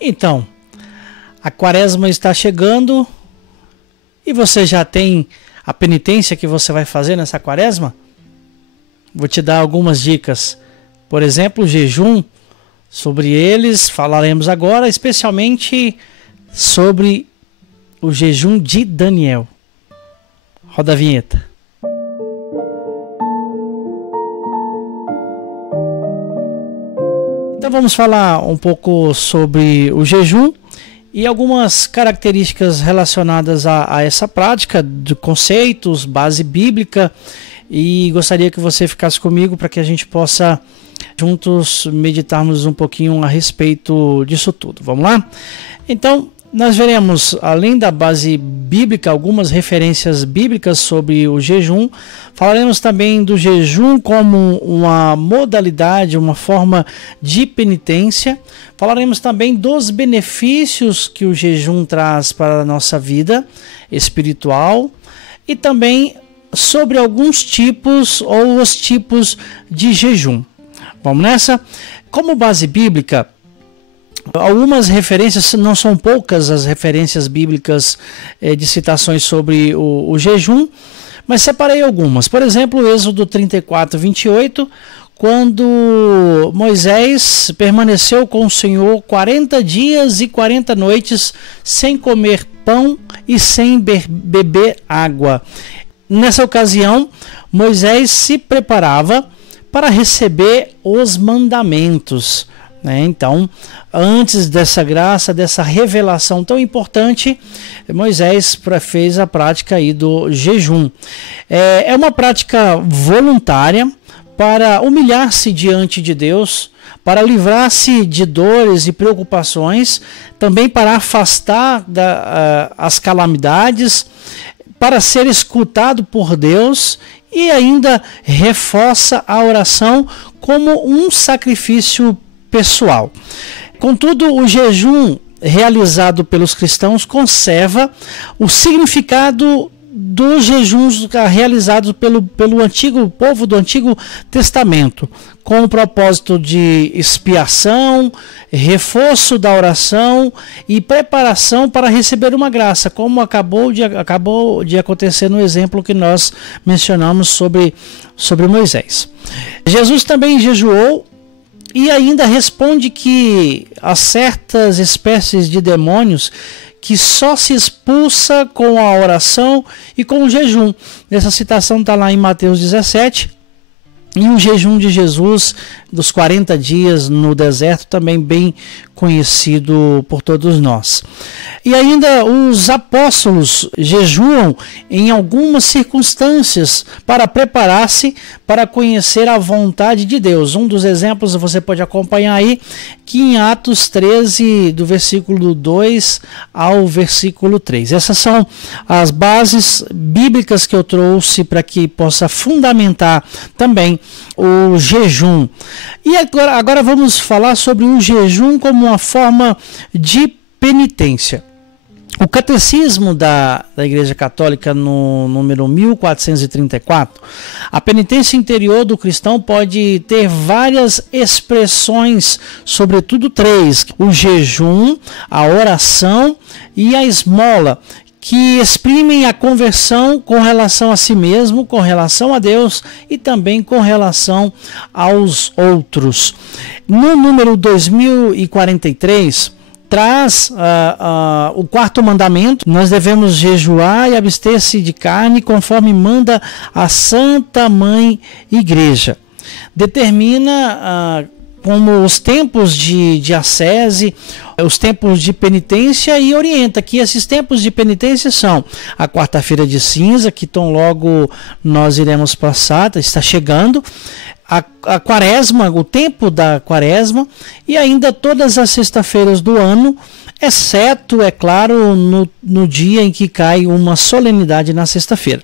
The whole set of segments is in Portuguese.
Então, a quaresma está chegando e você já tem a penitência que você vai fazer nessa quaresma? Vou te dar algumas dicas. Por exemplo, o jejum, sobre eles falaremos agora, especialmente sobre o jejum de Daniel. Roda a vinheta. Então vamos falar um pouco sobre o jejum e algumas características relacionadas a essa prática, de conceitos, base bíblica, e gostaria que você ficasse comigo para que a gente possa juntos meditarmos um pouquinho a respeito disso tudo. Vamos lá? Então, nós veremos, além da base bíblica, algumas referências bíblicas sobre o jejum. Falaremos também do jejum como uma modalidade, uma forma de penitência. Falaremos também dos benefícios que o jejum traz para a nossa vida espiritual e também sobre alguns tipos ou os tipos de jejum. Vamos nessa? Como base bíblica, algumas referências, não são poucas as referências bíblicas de citações sobre o jejum, mas separei algumas. Por exemplo, Êxodo 34, 28, quando Moisés permaneceu com o Senhor 40 dias e 40 noites sem comer pão e sem beber água. Nessa ocasião, Moisés se preparava para receber os mandamentos. Então, antes dessa graça, dessa revelação tão importante, Moisés fez a prática aí do jejum. É uma prática voluntária para humilhar-se diante de Deus, para livrar-se de dores e preocupações, também para afastar as calamidades, para ser escutado por Deus, e ainda reforça a oração como um sacrifício pessoal. Contudo, o jejum realizado pelos cristãos conserva o significado dos jejuns realizados pelo antigo povo do Antigo Testamento, com o propósito de expiação, reforço da oração e preparação para receber uma graça, como acabou de acontecer no exemplo que nós mencionamos sobre Moisés. Jesus também jejuou e ainda responde que há certas espécies de demônios que só se expulsa com a oração e com o jejum. Essa citação está lá em Mateus 17. E o jejum de Jesus dos 40 dias no deserto, também bem conhecido por todos nós. E ainda os apóstolos jejuam em algumas circunstâncias para preparar-se para conhecer a vontade de Deus. Um dos exemplos você pode acompanhar aí, que em Atos 13, do versículo 2 ao versículo 3. Essas são as bases bíblicas que eu trouxe para que possa fundamentar também o jejum. E agora vamos falar sobre o jejum como uma forma de penitência. O Catecismo da Igreja Católica, no número 1434, a penitência interior do cristão pode ter várias expressões, sobretudo três: o jejum, a oração e a esmola, que exprimem a conversão com relação a si mesmo, com relação a Deus e também com relação aos outros. No número 2043, traz o quarto mandamento: nós devemos jejuar e abster-se de carne, conforme manda a Santa Mãe Igreja. Determina como os tempos de ascese, os tempos de penitência, e orienta que esses tempos de penitência são a quarta-feira de cinza, que tão logo nós iremos passar, está chegando, a quaresma, o tempo da quaresma, e ainda todas as sextas-feiras do ano, exceto, é claro, no dia em que cai uma solenidade na sexta-feira.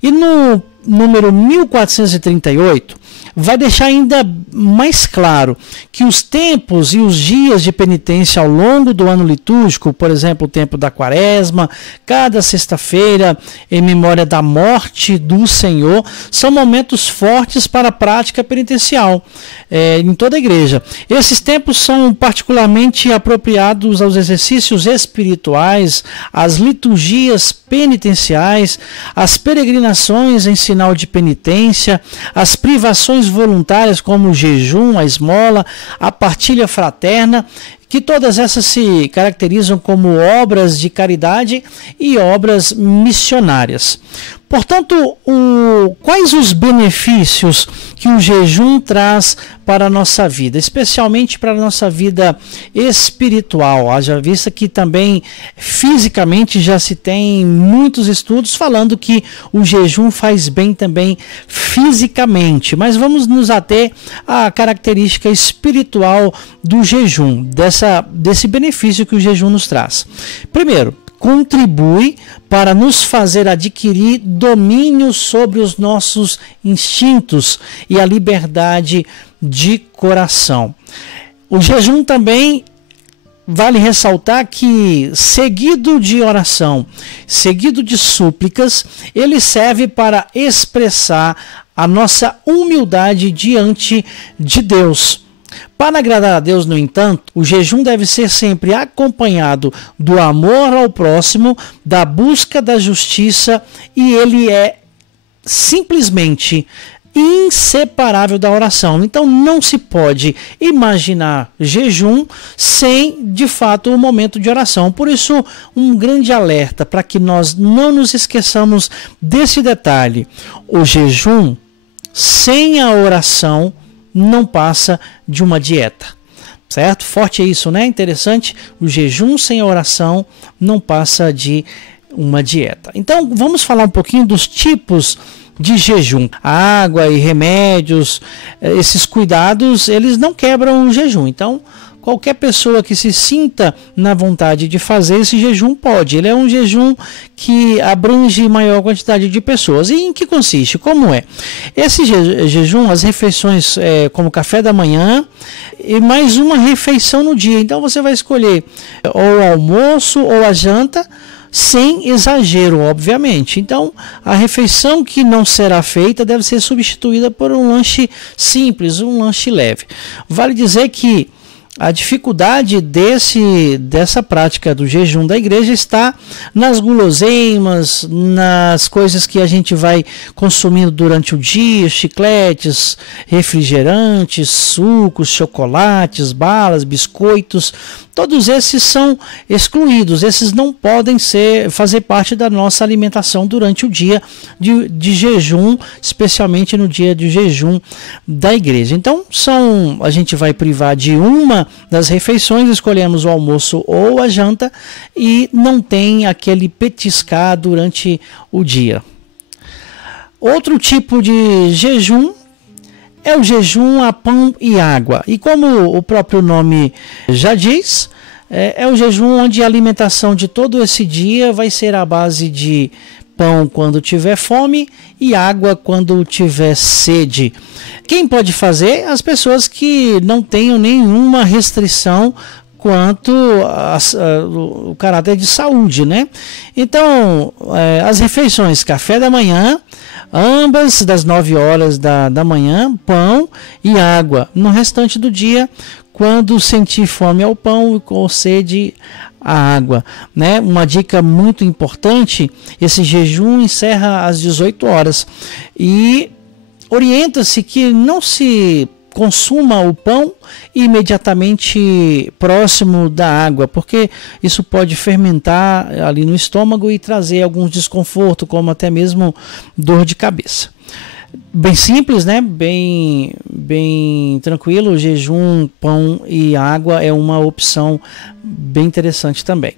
E no número 1438, vai deixar ainda mais claro que os tempos e os dias de penitência ao longo do ano litúrgico, por exemplo, o tempo da Quaresma, cada sexta-feira em memória da morte do Senhor, são momentos fortes para a prática penitencial em toda a igreja. Esses tempos são particularmente apropriados aos exercícios espirituais, às liturgias penitenciais, às peregrinações em sinal de penitência, às privações voluntárias como o jejum, a esmola, a partilha fraterna, que todas essas se caracterizam como obras de caridade e obras missionárias. Portanto, quais os benefícios que o jejum traz para a nossa vida, especialmente para a nossa vida espiritual? Haja vista que também fisicamente já se tem muitos estudos falando que o jejum faz bem também fisicamente, mas vamos nos ater à característica espiritual do jejum, desse benefício que o jejum nos traz. Primeiro, contribui para nos fazer adquirir domínio sobre os nossos instintos e a liberdade de coração. O jejum também vale ressaltar que, seguido de oração, seguido de súplicas, ele serve para expressar a nossa humildade diante de Deus. Para agradar a Deus, no entanto, o jejum deve ser sempre acompanhado do amor ao próximo, da busca da justiça, e ele é simplesmente inseparável da oração. Então não se pode imaginar jejum sem, de fato, um momento de oração. Por isso, um grande alerta para que nós não nos esqueçamos desse detalhe. O jejum sem a oração não passa de uma dieta, certo? Forte é isso, né? Interessante. O jejum sem a oração não passa de uma dieta. Então, vamos falar um pouquinho dos tipos de jejum. A água e remédios, esses cuidados, eles não quebram o jejum. Então, qualquer pessoa que se sinta na vontade de fazer esse jejum pode. Ele é um jejum que abrange maior quantidade de pessoas. E em que consiste? Como é? Esse jejum, as refeições como café da manhã e mais uma refeição no dia. Então você vai escolher ou o almoço ou a janta, sem exagero, obviamente. Então, a refeição que não será feita deve ser substituída por um lanche simples, um lanche leve. Vale dizer que a dificuldade dessa prática do jejum da igreja está nas guloseimas, nas coisas que a gente vai consumindo durante o dia, chicletes, refrigerantes, sucos, chocolates, balas, biscoitos. Todos esses são excluídos, esses não podem fazer parte da nossa alimentação durante o dia de jejum, especialmente no dia de jejum da igreja. Então, a gente vai privar de uma das refeições, escolhemos o almoço ou a janta e não tem aquele petiscar durante o dia. Outro tipo de jejum é o jejum a pão e água. E como o próprio nome já diz, é o jejum onde a alimentação de todo esse dia vai ser à base de pão quando tiver fome e água quando tiver sede. Quem pode fazer? As pessoas que não tenham nenhuma restrição quanto o caráter de saúde, né? Então, as refeições, café da manhã, ambas das 9 horas da manhã, pão e água. No restante do dia, quando sentir fome ao pão e com sede a água, né? Uma dica muito importante, esse jejum encerra às 18 horas e orienta-se que não se consuma o pão imediatamente próximo da água, porque isso pode fermentar ali no estômago e trazer alguns desconfortos, como até mesmo dor de cabeça. Bem simples, né? Bem tranquilo. O jejum, pão e água é uma opção bem interessante também.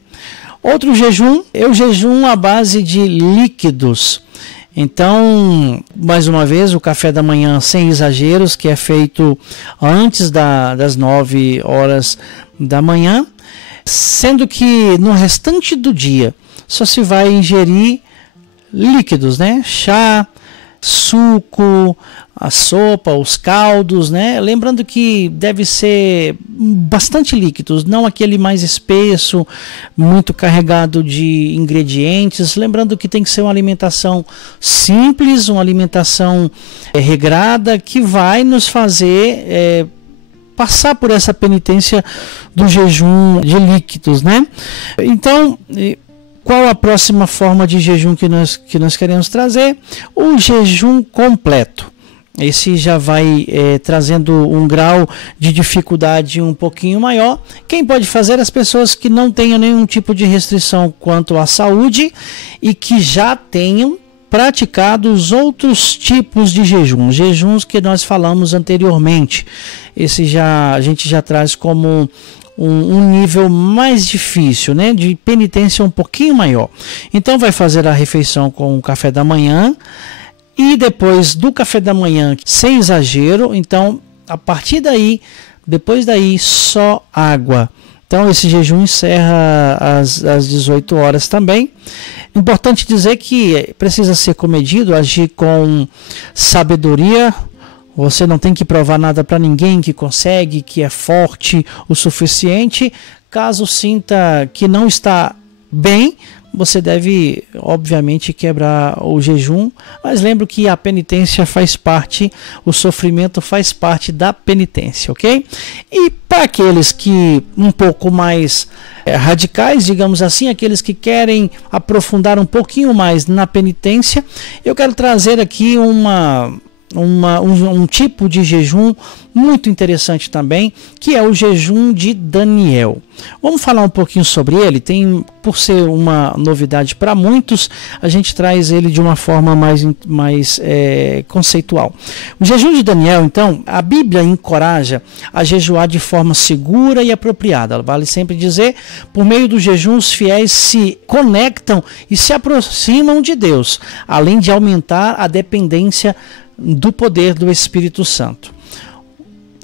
Outro jejum é o jejum à base de líquidos. Então, mais uma vez, o café da manhã sem exageros, que é feito antes das 9 horas da manhã, sendo que no restante do dia só se vai ingerir líquidos, né? Chá, suco, a sopa, os caldos, né? Lembrando que deve ser bastante líquidos, não aquele mais espesso, muito carregado de ingredientes. Lembrando que tem que ser uma alimentação simples, uma alimentação regrada, que vai nos fazer passar por essa penitência do jejum de líquidos, né? Então, qual a próxima forma de jejum que nós queremos trazer? O jejum completo. Esse já vai trazendo um grau de dificuldade um pouquinho maior. Quem pode fazer? As pessoas que não tenham nenhum tipo de restrição quanto à saúde e que já tenham praticado os outros tipos de jejum, jejuns que nós falamos anteriormente. Esse a gente já traz como um nível mais difícil, né, de penitência um pouquinho maior. Então vai fazer a refeição com o café da manhã e depois do café da manhã, sem exagero. Então, a partir daí, depois daí, só água. Então esse jejum encerra às 18 horas também. Importante dizer que precisa ser comedido, agir com sabedoria. Você não tem que provar nada para ninguém que consegue, que é forte o suficiente. Caso sinta que não está bem, você deve, obviamente, quebrar o jejum. Mas lembre que a penitência faz parte, o sofrimento faz parte da penitência, ok? E para aqueles que um pouco mais radicais, digamos assim, aqueles que querem aprofundar um pouquinho mais na penitência, eu quero trazer aqui um tipo de jejum muito interessante também, que é o jejum de Daniel. Vamos falar um pouquinho sobre ele. Por ser uma novidade para muitos, a gente traz ele de uma forma mais conceitual. O jejum de Daniel, então, a Bíblia encoraja a jejuar de forma segura e apropriada. Vale sempre dizer, por meio do jejum, os fiéis se conectam e se aproximam de Deus, além de aumentar a dependência do poder do Espírito Santo.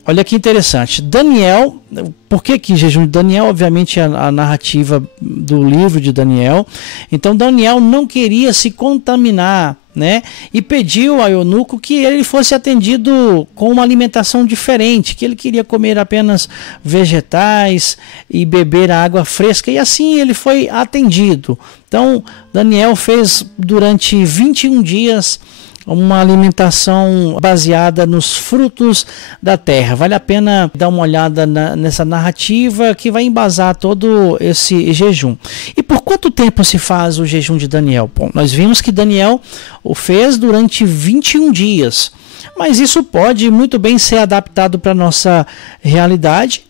Olha que interessante. Daniel, por que jejum de Daniel? Obviamente a narrativa do livro de Daniel. Então Daniel não queria se contaminar, né? E pediu ao eunuco que ele fosse atendido com uma alimentação diferente, que ele queria comer apenas vegetais e beber água fresca, e assim ele foi atendido. Então Daniel fez durante 21 dias uma alimentação baseada nos frutos da terra. Vale a pena dar uma olhada nessa narrativa que vai embasar todo esse jejum. E por quanto tempo se faz o jejum de Daniel? Bom, nós vimos que Daniel o fez durante 21 dias, mas isso pode muito bem ser adaptado para a nossa realidade,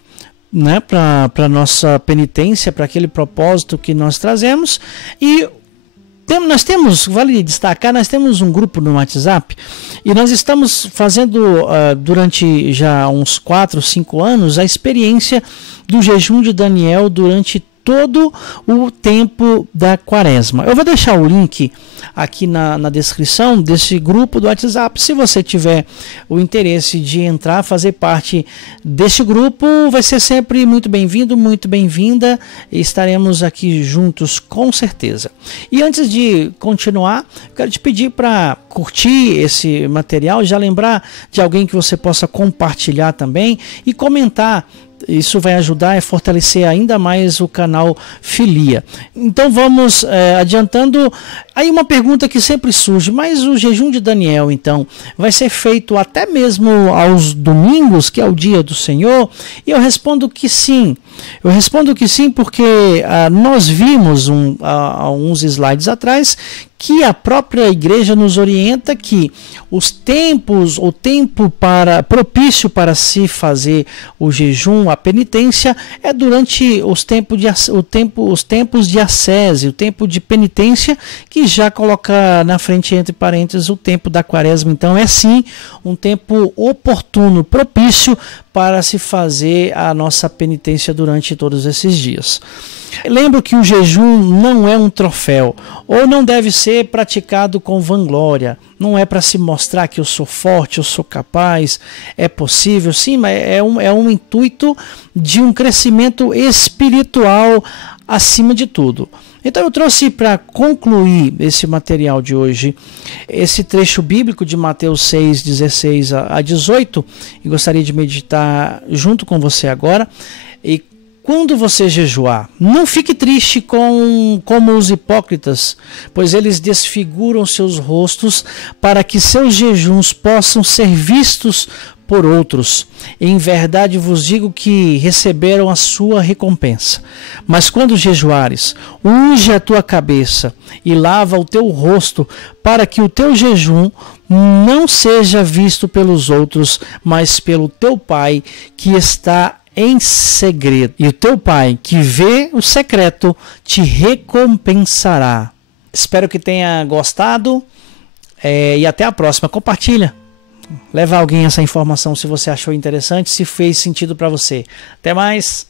né? Para a nossa penitência, para aquele propósito que nós trazemos. E nós temos, vale destacar, nós temos um grupo no WhatsApp e nós estamos fazendo durante já uns 4, 5 anos a experiência do jejum de Daniel durante todo o tempo da quaresma. Eu vou deixar o link aqui na descrição desse grupo do WhatsApp. Se você tiver o interesse de entrar, fazer parte deste grupo, vai ser sempre muito bem-vindo, muito bem-vinda. Estaremos aqui juntos com certeza. E antes de continuar, quero te pedir para curtir esse material, já lembrar de alguém que você possa compartilhar também e comentar. Isso vai ajudar a fortalecer ainda mais o canal Filia. Então vamos adiantando. Aí uma pergunta que sempre surge, mas o jejum de Daniel então vai ser feito até mesmo aos domingos, que é o dia do Senhor? E eu respondo que sim. Eu respondo que sim porque nós vimos há uns slides atrás que a própria igreja nos orienta que o tempo propício para se fazer o jejum, a penitência, é durante os tempos de ascese, o tempo de penitência, que já coloca na frente, entre parênteses, o tempo da quaresma. Então é sim um tempo oportuno, propício para se fazer a nossa penitência durante todos esses dias. Lembro que o jejum não é um troféu, ou não deve ser praticado com vanglória. Não é para se mostrar que eu sou forte, eu sou capaz, é possível. Sim, mas é um intuito de um crescimento espiritual acima de tudo. Então eu trouxe para concluir esse material de hoje, esse trecho bíblico de Mateus 6, 16 a 18, e gostaria de meditar junto com você agora. E quando você jejuar, não fique triste como os hipócritas, pois eles desfiguram seus rostos para que seus jejuns possam ser vistos por outros. Em verdade vos digo que receberam a sua recompensa. Mas quando jejuares, unge a tua cabeça e lava o teu rosto, para que o teu jejum não seja visto pelos outros, mas pelo teu Pai que está em segredo. E o teu Pai que vê o secreto te recompensará. Espero que tenha gostado e até a próxima. Compartilha. Leva alguém essa informação se você achou interessante, se fez sentido para você. Até mais.